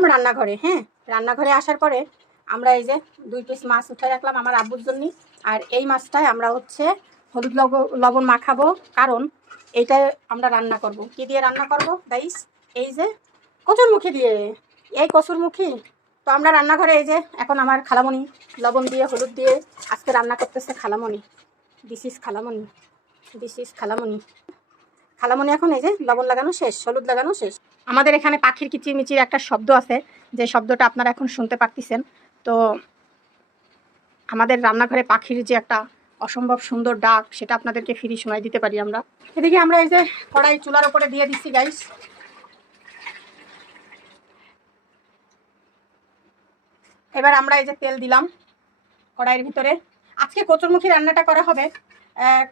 আসলাম রান্নাঘরে হ্যাঁ? রান্নাঘরে আসার পরে আমরা এই যে দুই পিস মাছ উঠে রাখলাম আমার আব্বুর জন্য। আর এই মাছটায় আমরা হচ্ছে হলুদ লব- লবণ মাখাবো। কারণ এইটাই আমরা রান্না করব। কি দিয়ে রান্না করব? গাইস, এই যে কচুরমুখী দিয়ে। এই কচুরমুখী। তো আমরা রান্নাঘরে এই যে এখন আমার খালামণি লবণ দিয়ে, হলুদ দিয়ে আজকে রান্না করতেছে খালামণি। দিস ইস খালামণি। দিস ইস খালামণি। খালামণি এখন এই যে লবণ লাগানো শেষ, হলুদ লাগানো শেষ। আমাদের এখানে পাখির কিচিরমিচির একটা শব্দ আছে, যে শব্দটা আপনারা এখন শুনতে পারতেছেন। তো আমাদের রান্নাঘরে পাখির যে একটা অসম্ভব সুন্দর ডাক, সেটা আপনাদেরকে ফিরি শোনাই দিতে পারি আমরা। এদিকে আমরা এই যে কড়াই চুলার উপরে দিয়ে দিচ্ছি গাইস এবার আমরা এই যে তেল দিলাম কড়াইয়ের ভিতরে। আজকে কচুরমুখী রান্নাটা করা হবে।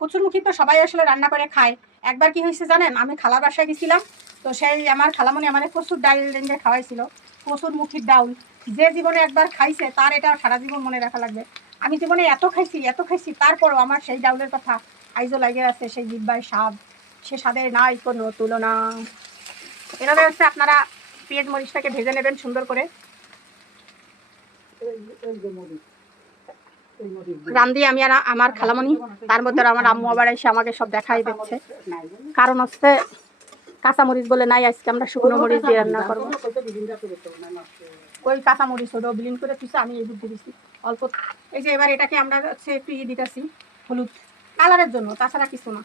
কচুরমুখী তো সবাই আসলে রান্না করে খায়। একবার কি হয়েছে জানেন? আমি খালা বাসায় গেছিলাম, তো সেই আমার খালামনি আমার প্রচুর ডাইল রেঞ্জে খাওয়াইছিল প্রচুর মুখির ডাউল। যে জীবনে একবার খাইছে, তার এটা সারা জীবন মনে রাখা লাগবে। আমি জীবনে এত খাইছি এত খাইছি, তারপরও আমার সেই ডাউলের কথা আইজো লাগে আছে, সেই জিব্বাই স্বাদ। সে স্বাদের নাই কোনো তুলনা। এভাবে হচ্ছে আপনারা পেঁয়াজ মরিচটাকে ভেজে নেবেন সুন্দর করে। রান্ধি আমি আর আমার খালামণি তার মধ্যে আমার আম্মু আবার এসে আমাকে সব দেখাই দিচ্ছে। কারণ হচ্ছে কাঁচা মরিচ বলে নাই আজকে আমরা শুকনো মরিচ দিয়ে রান্না করব। ওই কাঁচা মরিচ ওটা বিলীন করে তুই আমি এই বুদ্ধি দিছি। অল্প এই যে এবার এটাকে আমরা হচ্ছে একটু ইয়ে দিতেছি হলুদ কালারের জন্য তাছাড়া কিছু না।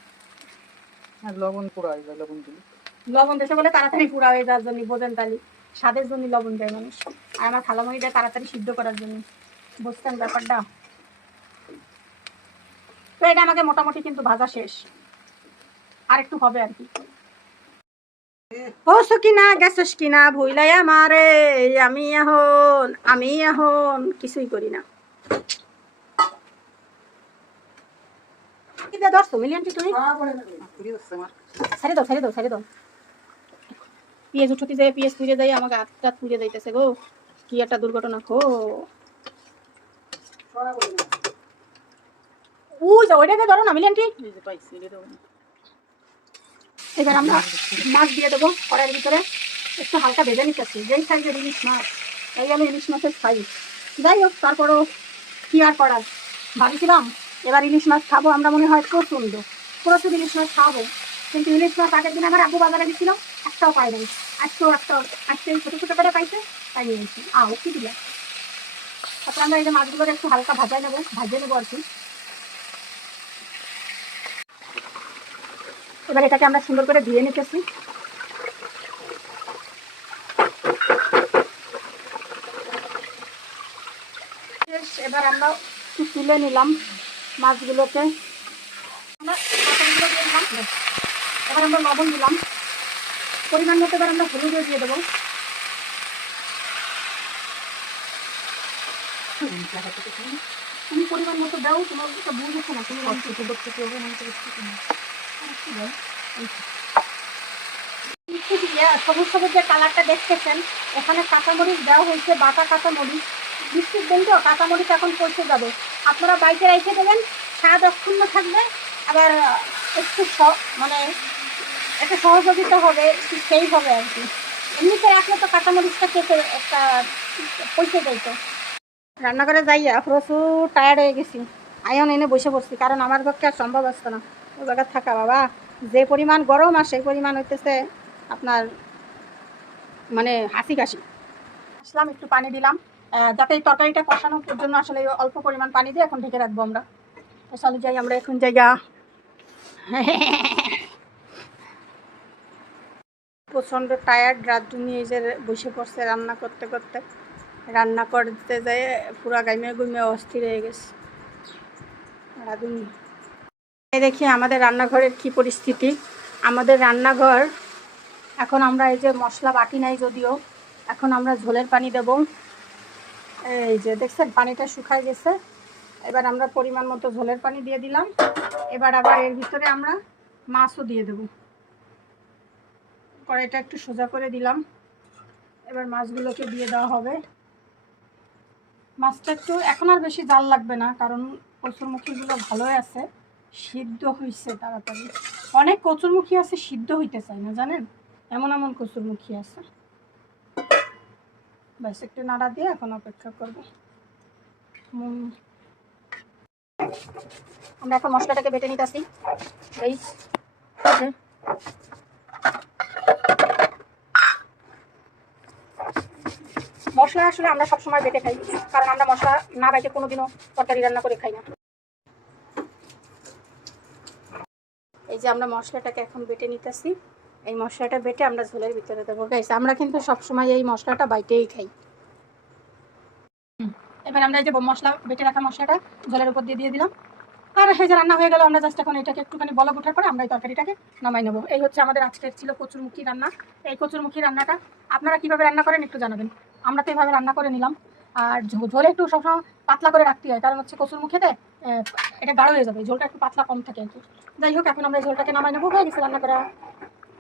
লবণ পোড়াই বা লবণ দিলে। লবণ দেশে বলে তাড়াতাড়ি পুরা হয়ে যাওয়ার জন্য বোঝেন তালি স্বাদের জন্য লবণ দেয় মানুষ। আর আমার খালামণি দেয় তাড়াতাড়ি সিদ্ধ করার জন্য। বুঝতেন ব্যাপারটা? এটা আমাকে মোটামুটি কিন্তু ভাজা শেষ। আর একটু হবে আর কি। গেছস কিনা ভুইলাই আমারে আমি এখন আমি এখন কিছুই করি না। মিলিয়নটি তুমি? ছেড়ে দাও ছেড়ে দাও ছেড়ে দাও। পিঁয়াজ উঠতে যায় পুড়ে যায় আমাকে পুড়ে যাইতেছে গো। কি একটা দুর্ঘটনা খো উই যা ওইটাকে ধরো না না। এবার আমরা মাছ দিয়ে দেবো কড়াইয়ের ভিতরে। একটু হালকা ভেজে নিতেছি। যেই সাইজের ইলিশ মাছ, এই গেল ইলিশ মাছের সাইজ যাই হোক, তারপরও কি আর করার? ভাবছিলাম, এবার ইলিশ মাছ খাব, আমরা মনে হয় প্রচণ্ড। প্রচুর ইলিশ মাছ খাব। কিন্তু ইলিশ মাছ আগের দিন আমার আব্বু বাজারে গেছিল, একটাও পাই নাই। আজকেও একটাও আজকে ছোটো ছোটো করে পাইছে, তাই নিয়েছি আও কি দিলে? তারপর আমরা এই যে মাছগুলোকে একটু হালকা ভাজাই নেব, ভাজিয়ে নেব আর কি। এবার এটাকে আমরা সুন্দর করে ধুয়ে নিতেছি। এবার আমরা তুলে নিলাম মাছগুলোকে। এবার আমরা লবণ দিলাম। পরিমাণ মতো এবার আমরা হলুদও দিয়ে দেবো। তুমি পরিমাণ মতো দাও, তোমার বুঝেছ না। তুমি দেখতে না। সবুজ সবুজ যে কালারটা এখানে কাঁচামরিচ দেওয়া হয়েছে কাঁচামরিচ। তো, কাঁচামরিচ এখন যাবে। আপনারা বাড়িতে রেখে দেবেন, স্বাদ অক্ষুণ্ণ থাকবে, আবার একটু মানে একটা সহযোগিতা হবে সেই হবে আর কি। এমনিতে রাখলে তো কাঁচামরিচটা কেটে একটা পচে যাইতো রান্নাঘরে যাইয়া প্রচুর টায়ার্ড হয়ে গেছি। আয়ন এনে বসে পড়ছি, কারণ আমার পক্ষে আর সম্ভব আসতো না। ও জায়গায় থাকা, বাবা। যে পরিমাণ গরম আর সেই পরিমাণ হইতেছে আপনার মানে হাসি কাশি আসলাম, একটু পানি দিলাম। যাতে এই তরকারিটা কষানোর জন্য আসলে অল্প পরিমাণ পানি দিয়ে এখন ঢেকে রাখব আমরা। চলো যাই আমরা এখন জায়গা। প্রচণ্ড টায়ার্ড রাজ্জু নিয়ে যে বসে পড়ছে রান্না করতে করতে। রান্না করতে যেয়ে পুরা গাইমে গুইমে অস্থির হয়ে গেছে। রাধুনি দেখি আমাদের রান্নাঘরের কি পরিস্থিতি। আমাদের রান্নাঘর, এখন আমরা এই যে মশলা বাটি নাই যদিও, এখন আমরা ঝোলের পানি দেব। এই যে দেখছেন, পানিটা শুকায় গেছে। এবার আমরা পরিমাণ মতো ঝোলের পানি দিয়ে দিলাম। এবার আবার এর ভিতরে আমরা মাছও দিয়ে দেব। কড়াইটা একটু সোজা করে দিলাম। এবার মাছগুলোকে দিয়ে দেওয়া হবে। মাছটা একটু, এখন আর বেশি জাল লাগবে না, কারণ কচুরমুখীগুলো ভালোই আছে। সিদ্ধ হয়েছে তাড়াতাড়ি। অনেক কচুরমুখী আছে, সিদ্ধ হইতে চায় না, জানেন? এমন এমন কচুরমুখী আছে। ব্যাস, একটু নাড়া দিয়ে এখন অপেক্ষা করব। আমরা এখন মশলাটাকে বেটে নিতেছি। এই। মশলা আসলে আমরা সবসময় বেটে খাই, কারণ আমরা মশলা না বেটে কোনোদিনও তরকারি রান্না করে খাই না। এই যে আমরা মশলাটাকে এখন বেটে নিতেছি। এই মশলাটা বেটে আমরা ঝোলের ভিতরে দেবো। গাইস আমরা কিন্তু সবসময় এই মশলাটা বাইটেই খাই। এবার আমরা এই যে মশলা, বেটে রাখা মশলাটা ঝোলের উপর দিয়ে দিয়ে দিলাম। আর এই যে রান্না হয়ে গেল, আমরা জাস্ট এখন এটাকে একটুখানি বলক ওঠার পরে আমরা এই তরকারিটাকে নামাই নেব। এই হচ্ছে আমাদের আজকের ছিল কচুরমুখী রান্না। এই কচুরমুখী রান্নাটা আপনারা কীভাবে রান্না করেন একটু জানাবেন। আমরা তো এইভাবে রান্না করে নিলাম। আর ঝোলে একটু সবসময় পাতলা করে রাখতে হয়, কারণ হচ্ছে কচুর মুখেতে এটা গাঢ় হয়ে যাবে। ঝোলটা একটু পাতলা কম থাকে আর কি। যাই হোক, এখন আমরা ঝোলটাকে নামাই নেব। হয়ে গেছে রান্না করা।